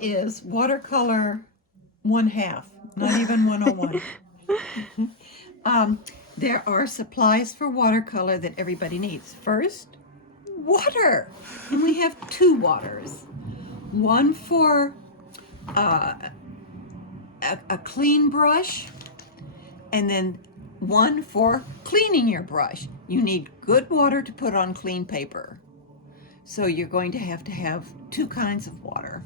is watercolor 1/2, not even 101. There are supplies for watercolor that everybody needs. First, water. And we have two waters. One for a clean brush, and then one for cleaning your brush. You need good water to put on clean paper. So you're going to have two kinds of water.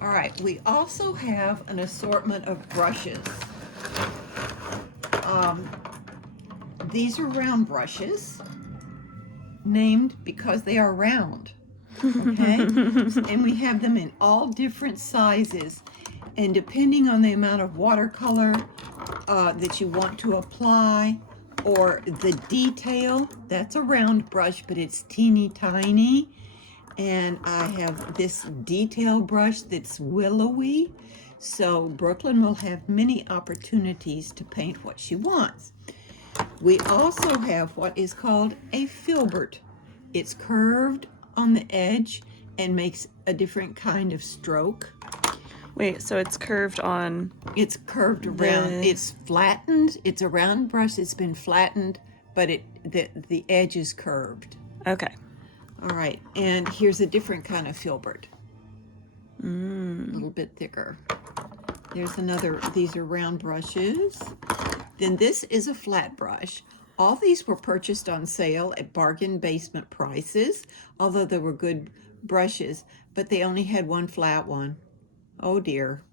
All right, we also have an assortment of brushes. These are round brushes, named because they are round, okay? And we have them in all different sizes. And depending on the amount of watercolor that you want to apply, or the detail, that's a round brush, but it's teeny tiny. And I have this detail brush that's willowy. So Brooklyn will have many opportunities to paint what she wants. We also have what is called a filbert. It's curved on the edge and makes a different kind of stroke. Wait, so it's curved on... It's curved around. It's flattened. It's a round brush. It's been flattened, but the edge is curved. Okay. All right, and here's a different kind of filbert. A little bit thicker. There's another. These are round brushes. Then this is a flat brush. All these were purchased on sale at bargain basement prices, although they were good brushes, but they only had one flat one. Oh dear.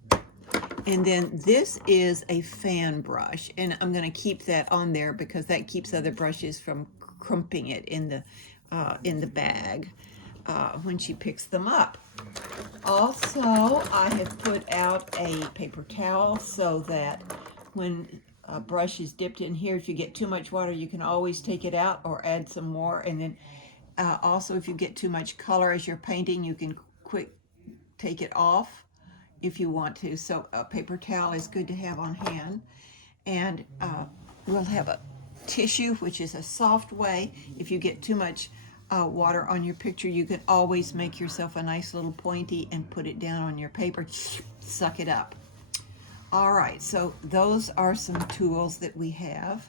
And then this is a fan brush, and I'm going to keep that on there because that keeps other brushes from crimping it in the bag when she picks them up. Also, I have put out a paper towel so that when a brush is dipped in here, if you get too much water, you can always take it out or add some more. And then also, if you get too much color as you're painting, you can quick take it off if you want to. So a paper towel is good to have on hand. And we'll have a tissue, which is a soft way. If you get too much water on your picture, you can always make yourself a nice little pointy and put it down on your paper. Suck it up. All right, so those are some tools that we have.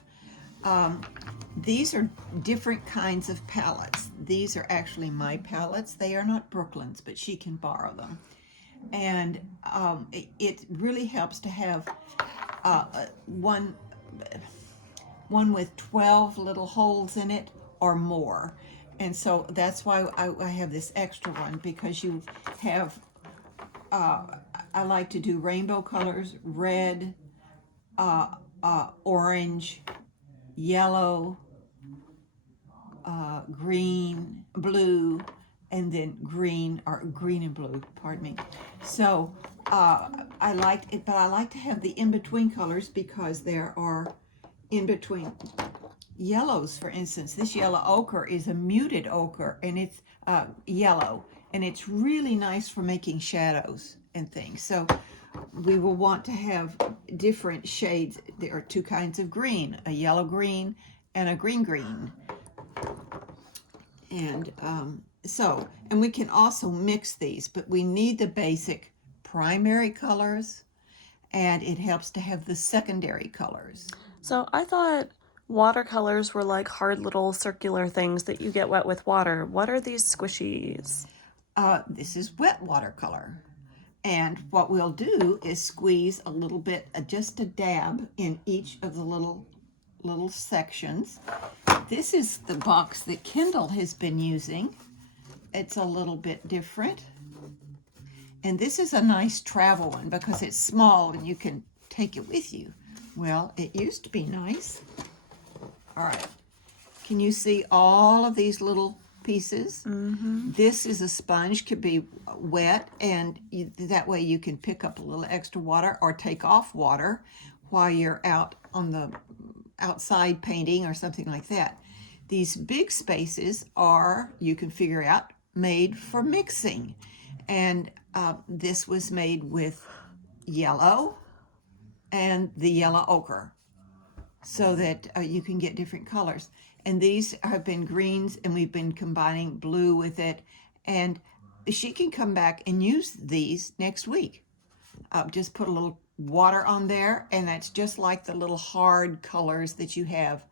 These are different kinds of palettes. These are actually my palettes. They are not Brooklyn's, but she can borrow them. And it really helps to have one with 12 little holes in it or more. And so that's why I have this extra one, because you have, I like to do rainbow colors: red, orange, yellow, green, blue, and then green, or green and blue, pardon me. So I like it, but I like to have the in-between colors because there are in-between yellows. For instance, this yellow ochre is a muted ochre, and it's yellow, and it's really nice for making shadows and things. So we will want to have different shades. There are two kinds of green: a yellow green and a green green. And and we can also mix these, but we need the basic primary colors, and it helps to have the secondary colors. So I thought watercolors were like hard little circular things that you get wet with water. What are these squishies? This is wet watercolor. And what we'll do is squeeze a little bit, just a dab in each of the little sections. This is the box that Kendall has been using. It's a little bit different. And this is a nice travel one because it's small and you can take it with you. Well, it used to be nice. All right. Can you see all of these little pieces? Mm-hmm. This is a sponge, could be wet, and that way you can pick up a little extra water or take off water while you're out on the outside painting or something like that. These big spaces are, you can figure out, made for mixing. And this was made with yellow and the yellow ochre, so that you can get different colors. And these have been greens, and we've been combining blue with it. And she can come back and use these next week. Just put a little water on there, and that's just like the little hard colors that you have.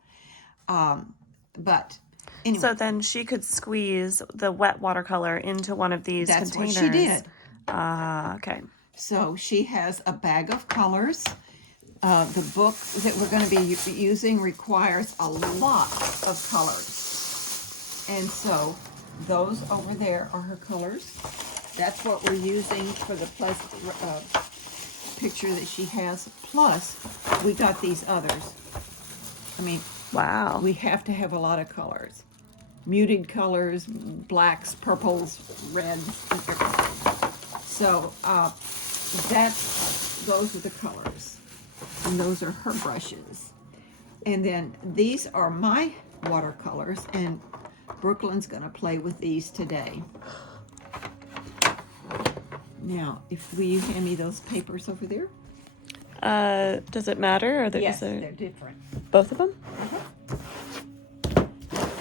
But anyway, So then she could squeeze the wet watercolor into one of these that's containers. what she did. Okay. So she has a bag of colors. The book that we're going to be using requires a lot of colors. And so those over there are her colors. That's what we're using for the picture that she has. Plus, we got these others. I mean, Wow. we have to have a lot of colors. Muted colors, blacks, purples, reds, and everything. So those are the colors. And those are her brushes. And then these are my watercolors, and Brooklyn's going to play with these today. Now, will you hand me those papers over there? Does it matter? Or Yes, they're different. both of them?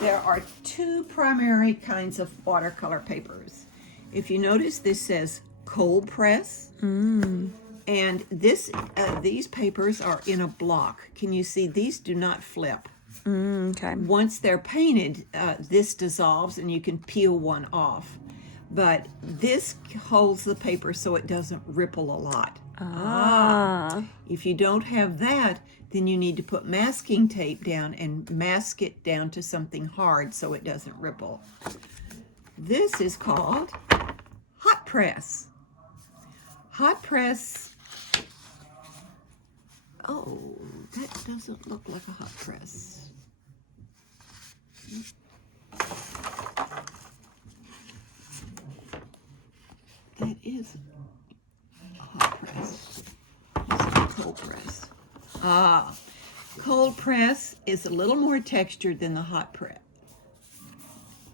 There are two primary kinds of watercolor papers. If you notice, this says cold press. And these papers are in a block. Can you see? These do not flip. Okay. Once they're painted, this dissolves and you can peel one off. But this holds the paper so it doesn't ripple a lot. If you don't have that, then you need to put masking tape down and mask it down to something hard so it doesn't ripple. This is called hot press. Hot press. Oh, that doesn't look like a hot press. That is a hot press. This is a cold press. Cold press is a little more textured than the hot press.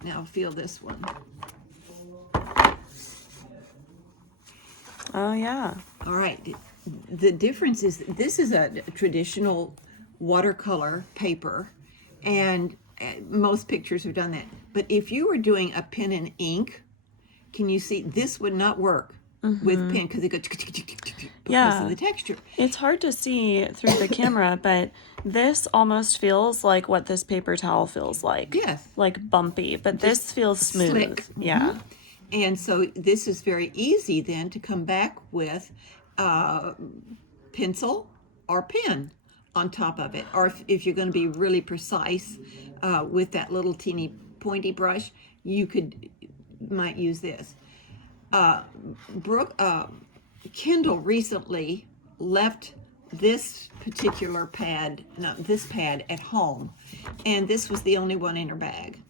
Now feel this one. Oh, yeah. All right. The difference is this is a traditional watercolor paper, and most pictures have done that. But if you were doing a pen and ink, can you see this would not work with pen because it goes because of the texture. It's hard to see through the camera, but this almost feels like what this paper towel feels like. Yes. Like bumpy, but this feels smooth. Slick. Yeah. And so this is very easy then to come back with pencil or pen on top of it. Or if you're going to be really precise with that little teeny pointy brush, you might use this. Kendall recently left this particular pad at home, and this was the only one in her bag.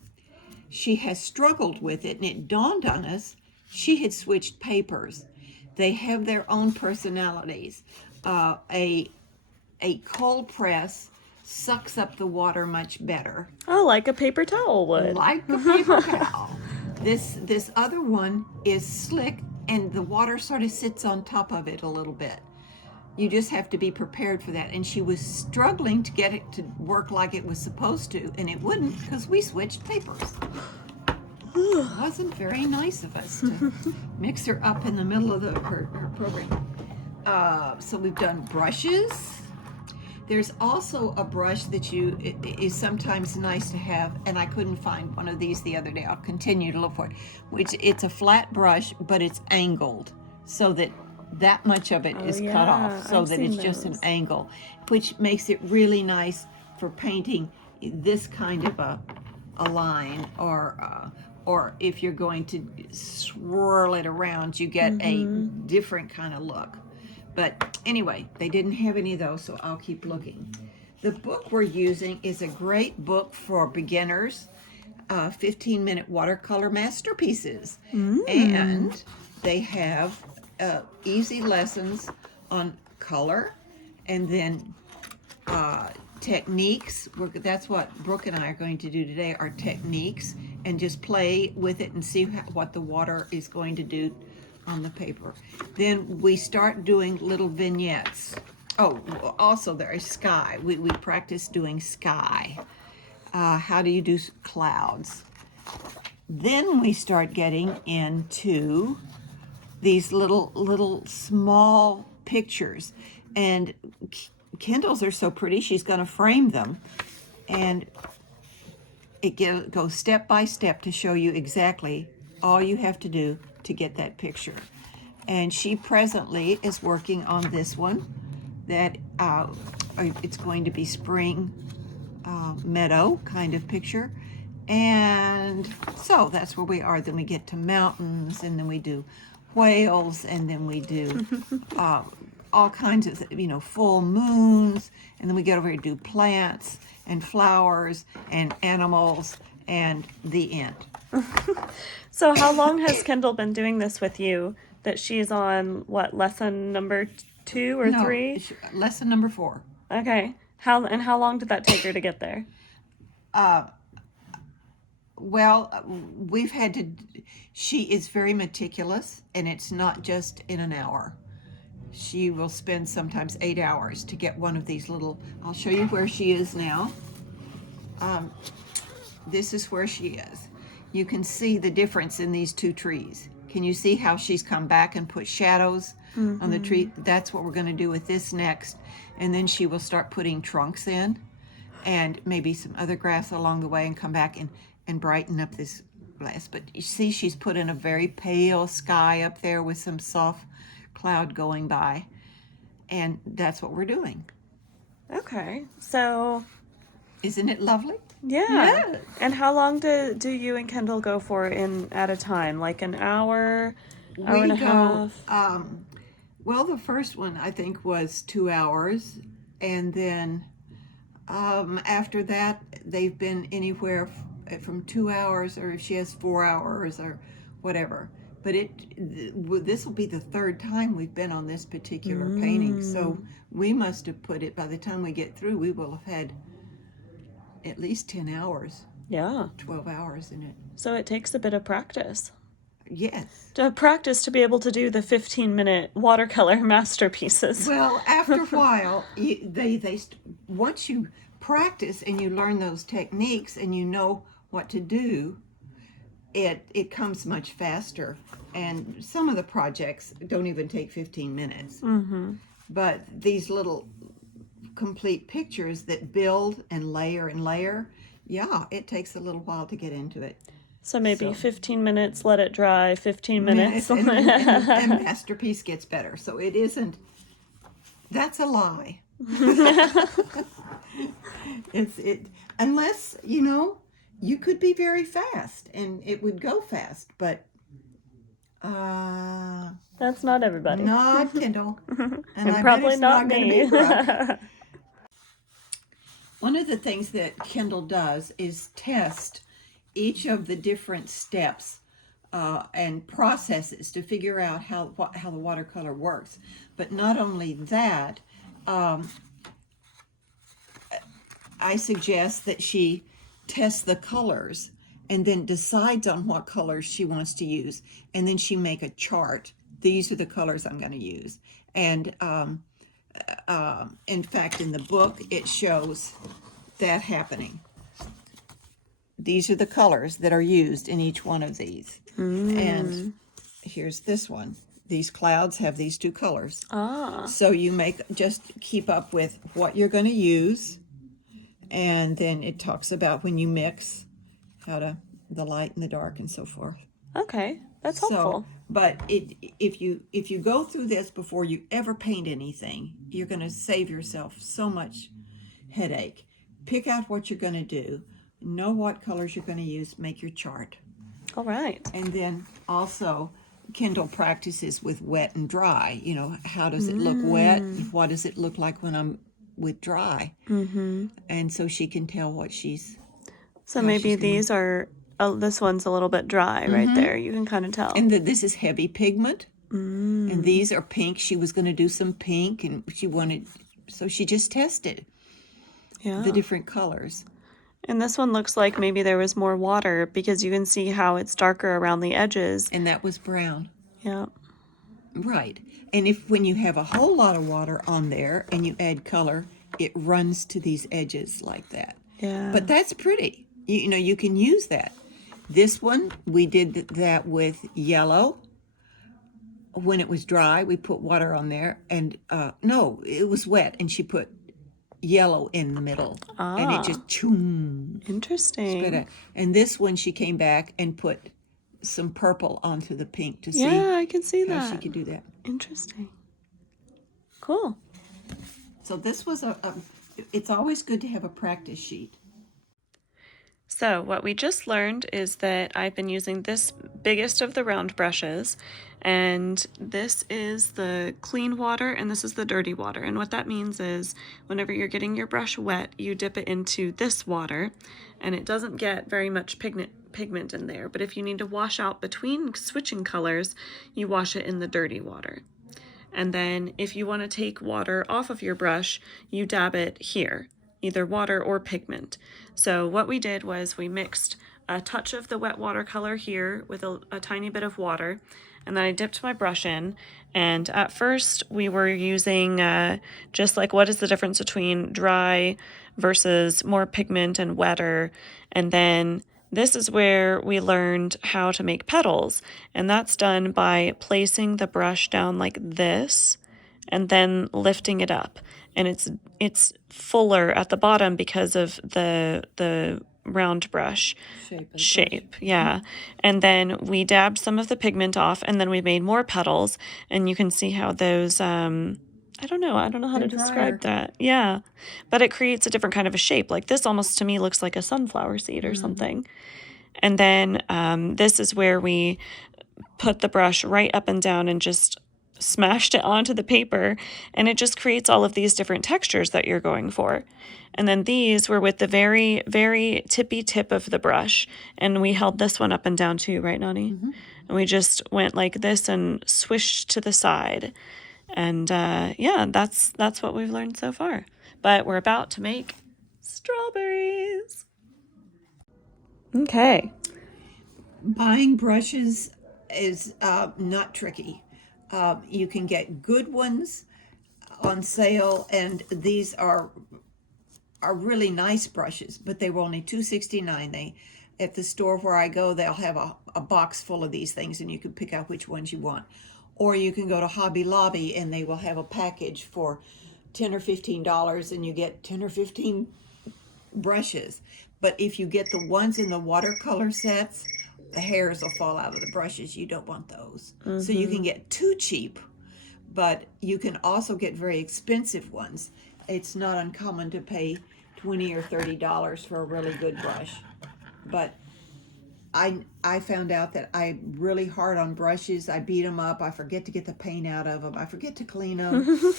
She has struggled with it, and it dawned on us she had switched papers. They have their own personalities. A cold press sucks up the water much better. Oh, like a paper towel would. Like a paper towel. This other one is slick, and the water sort of sits on top of it a little bit. You just have to be prepared for that. And she was struggling to get it to work like it was supposed to, and it wouldn't because we switched papers. It wasn't very nice of us to mix her up in the middle of her program. So we've done brushes. There's also a brush that is sometimes nice to have, and I couldn't find one of these the other day. I'll continue to look for it. It's a flat brush, but it's angled so that much of it is cut off, so that it's just an angle, which makes it really nice for painting this kind of a line, or if you're going to swirl it around, you get a different kind of look. But anyway, they didn't have any of those, so I'll keep looking. The book we're using is a great book for beginners, 15-minute watercolor masterpieces. And they have easy lessons on color, and then techniques. That's what Brooke and I are going to do today, are techniques, and just play with it and see what the water is going to do on the paper. Then we start doing little vignettes. Oh, also there is sky. We practice doing sky. How do you do clouds? Then we start getting into these little small pictures, and Kindles are so pretty. She's going to frame them, and it goes step by step to show you exactly all you have to do to get that picture. And she presently is working on this one that it's going to be spring meadow kind of picture. And so that's where we are. Then we get to mountains, and then we do whales, and then we do all kinds of, full moons, and then we get over here to do plants and flowers and animals, and the end. So how long has Kendall been doing this with you? That she's on, what, lesson number 2 or 3? Lesson number 4. Okay. How long did that take her to get there? Well, we've had to, she is very meticulous, and it's not just in an hour. She will spend sometimes 8 hours to get one of these little, I'll show you where she is now. This is where she is. You can see the difference in these 2 trees. Can you see how she's come back and put shadows on the tree? That's what we're going to do with this next. And then she will start putting trunks in, and maybe some other grass along the way, and come back and brighten up this glass. But you see, she's put in a very pale sky up there with some soft cloud going by, and that's what we're doing. Okay, so isn't it lovely? Yeah. Yes. And how long do you and Kendall go for at a time? Like an hour and a half? Well, the first one I think was 2 hours, and then after that they've been anywhere from 2 hours, or if she has 4 hours or whatever. But this will be the 3rd time we've been on this particular painting, so we must have put it, by the time we get through, we will have had at least 10 hours. Yeah. 12 hours in it. So it takes a bit of practice. Yes. To practice to be able to do the 15-minute watercolor masterpieces. Well, after a while, once you practice and you learn those techniques and you know what to do, it comes much faster. And some of the projects don't even take 15 minutes. But these little complete pictures that build and layer, yeah, it takes a little while to get into it. So maybe 15 minutes, let it dry, 15 minutes. And masterpiece gets better. So it isn't, that's a lie. Unless, you could be very fast and it would go fast, but that's not everybody. Not Kendall. And probably not me. One of the things that Kendall does is test each of the different steps and processes to figure out how the watercolor works. But not only that, I suggest that she tests the colors and then decides on what colors she wants to use, and then she make a chart. These are the colors I'm going to use. And in fact, in the book, it shows that happening. These are the colors that are used in each one of these. And here's this one. These clouds have these 2 colors. So you just keep up with what you're going to use, and then it talks about when you mix, the light and the dark and so forth. Okay, that's helpful. But if you go through this before you ever paint anything, you're going to save yourself so much headache. Pick out what you're going to do, know what colors you're going to use, make your chart. All right. And then also, Kendall practices with wet and dry. How does it look wet? What does it look like when I'm with dry? And so she can tell what she's... So maybe these are... Oh, this one's a little bit dry right there. You can kind of tell. And this is heavy pigment. And these are pink. She was going to do some pink, and so she just tested the different colors. And this one looks like maybe there was more water, because you can see how it's darker around the edges. And that was brown. Yeah. Right. And when you have a whole lot of water on there and you add color, it runs to these edges like that. Yeah. But that's pretty. You can use that. This one, we did that with yellow. When it was dry, we put water on there, and no, it was wet, and she put yellow in the middle, and it just spread Interesting. out. And this one, she came back and put some purple onto the pink to see Yeah, I can see how she that. could do that. Interesting. Cool. So this was it's always good to have a practice sheet. So what we just learned is that I've been using this biggest of the round brushes, and this is the clean water and this is the dirty water. And what that means is whenever you're getting your brush wet, you dip it into this water, and it doesn't get very much pigment in there. But if you need to wash out between switching colors, you wash it in the dirty water. And then if you want to take water off of your brush, you dab it here, either water or pigment. So what we did was we mixed a touch of the wet watercolor here with a tiny bit of water, and then I dipped my brush in. And at first we were using just like, what is the difference between dry versus more pigment and wetter. And then this is where we learned how to make petals, and that's done by placing the brush down like this and then lifting it up. And it's fuller at the bottom because of the round brush shape. Yeah. And then we dabbed some of the pigment off, and then we made more petals, and you can see how those I don't know how to describe that. Yeah. But it creates a different kind of a shape. Like this almost to me looks like a sunflower seed or something. And then this is where we put the brush right up and down and just smashed it onto the paper, and it just creates all of these different textures that you're going for. And then these were with the very, very tippy tip of the brush, and we held this one up and down too, right, Nani? And we just went like this and swished to the side. And yeah, that's what we've learned so far. But we're about to make strawberries. Okay. Buying brushes is not tricky. You can get good ones on sale, and these are really nice brushes, but they were only $2.69. They at the store where I go, they'll have a box full of these things, and you can pick out which ones you want. Or you can go to Hobby Lobby, and they will have a package for $10 or $15, and you get 10 or 15 brushes. But if you get the ones in the watercolor sets, the hairs will fall out of the brushes. You don't want those. So you can get too cheap, but you can also get very expensive ones. It's not uncommon to pay $20 or $30 for a really good brush. But I found out that I'm really hard on brushes. I beat them up. I forget to get the paint out of them. I forget to clean them.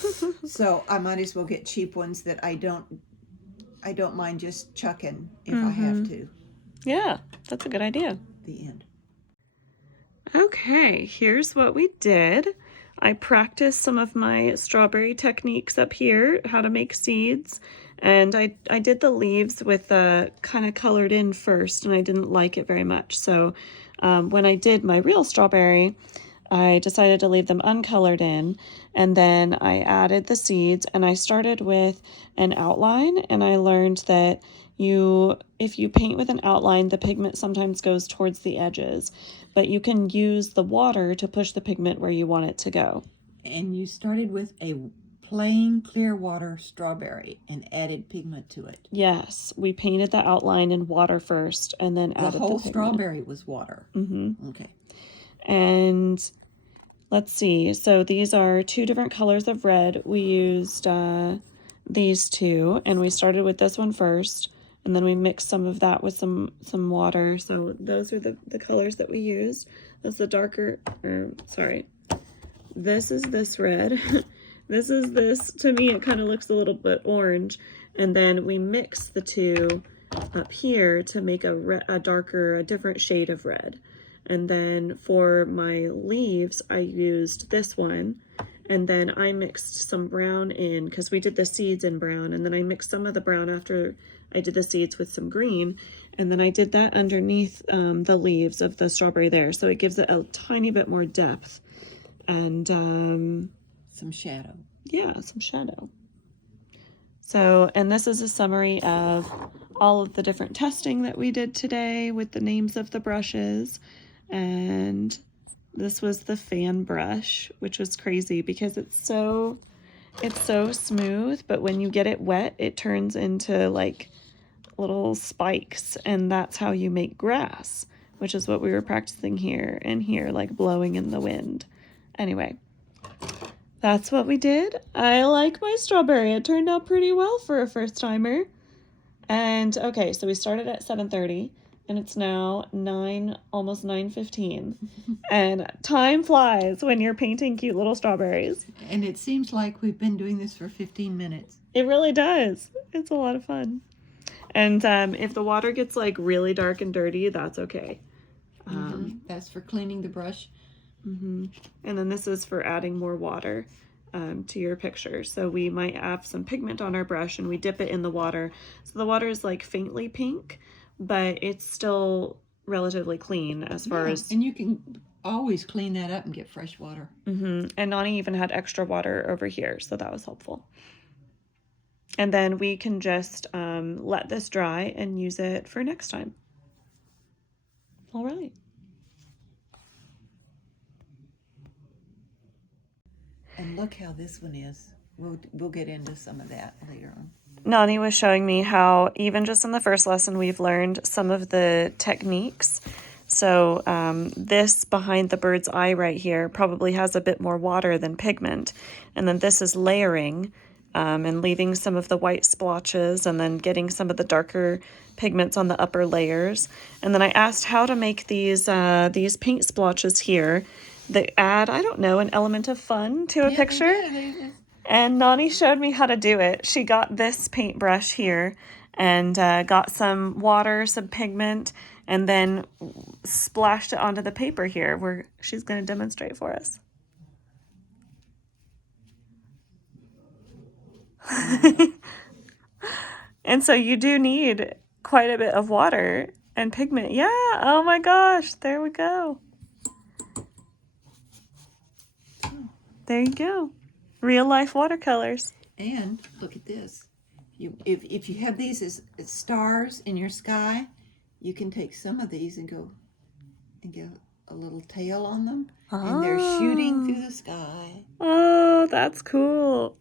So I might as well get cheap ones that I don't mind just chucking if I have to. Yeah, that's a good idea. The end. Okay, here's what we did. I practiced some of my strawberry techniques up here, how to make seeds, and I did the leaves with kind of colored in first, and I didn't like it very much. So when I did my real strawberry, I decided to leave them uncolored in, and then I added the seeds, and I started with an outline, and I learned that if you paint with an outline, the pigment sometimes goes towards the edges, but you can use the water to push the pigment where you want it to go. And you started with a plain clear water strawberry and added pigment to it. Yes, we painted the outline in water first and then added the whole pigment. Strawberry was water. Okay. And let's see, so these are two different colors of red. We used these two, and we started with this one first, and then we mixed some of that with some water. So those are the colors that we used. That's the darker, sorry, this is this red. This is this, to me it kind of looks a little bit orange, and then we mix the two up here to make a darker, a different shade of red. And then for my leaves, I used this one, and then I mixed some brown in, because we did the seeds in brown, and then I mixed some of the brown after I did the seeds with some green, and then I did that underneath the leaves of the strawberry there, so it gives it a tiny bit more depth, and some shadow. Yeah, some shadow. So, and this is a summary of all of the different testing that we did today with the names of the brushes. And this was the fan brush, which was crazy because it's so smooth, but when you get it wet, it turns into like little spikes, and that's how you make grass, which is what we were practicing here and here, like blowing in the wind. Anyway, that's what we did. I like my strawberry. It turned out pretty well for a first timer. And okay, so we started at 7:30 and it's now almost 9:15. And time flies when you're painting cute little strawberries. And it seems like we've been doing this for 15 minutes. It really does. It's a lot of fun. And if the water gets like really dark and dirty, that's okay. That's for cleaning the brush. And then this is for adding more water to your picture. So we might have some pigment on our brush and we dip it in the water. So the water is like faintly pink, but it's still relatively clean as far as... And you can always clean that up and get fresh water. And Nani even had extra water over here, so that was helpful. And then we can just let this dry and use it for next time. All right. And look how this one is. We'll get into some of that later on. Nani was showing me how even just in the first lesson we've learned some of the techniques. So this behind the bird's eye right here probably has a bit more water than pigment. And then this is layering and leaving some of the white splotches and then getting some of the darker pigments on the upper layers. And then I asked how to make these paint splotches here that add, I don't know, an element of fun to a picture. And Nani showed me how to do it. She got this paintbrush here and got some water, some pigment, and then splashed it onto the paper here where she's going to demonstrate for us. And so you do need quite a bit of water and pigment. Yeah, oh my gosh, there we go. There you go. Real life watercolors. And look at this. If you have these as stars in your sky, you can take some of these and go and get a little tail on them. And they're shooting through the sky. Oh, that's cool.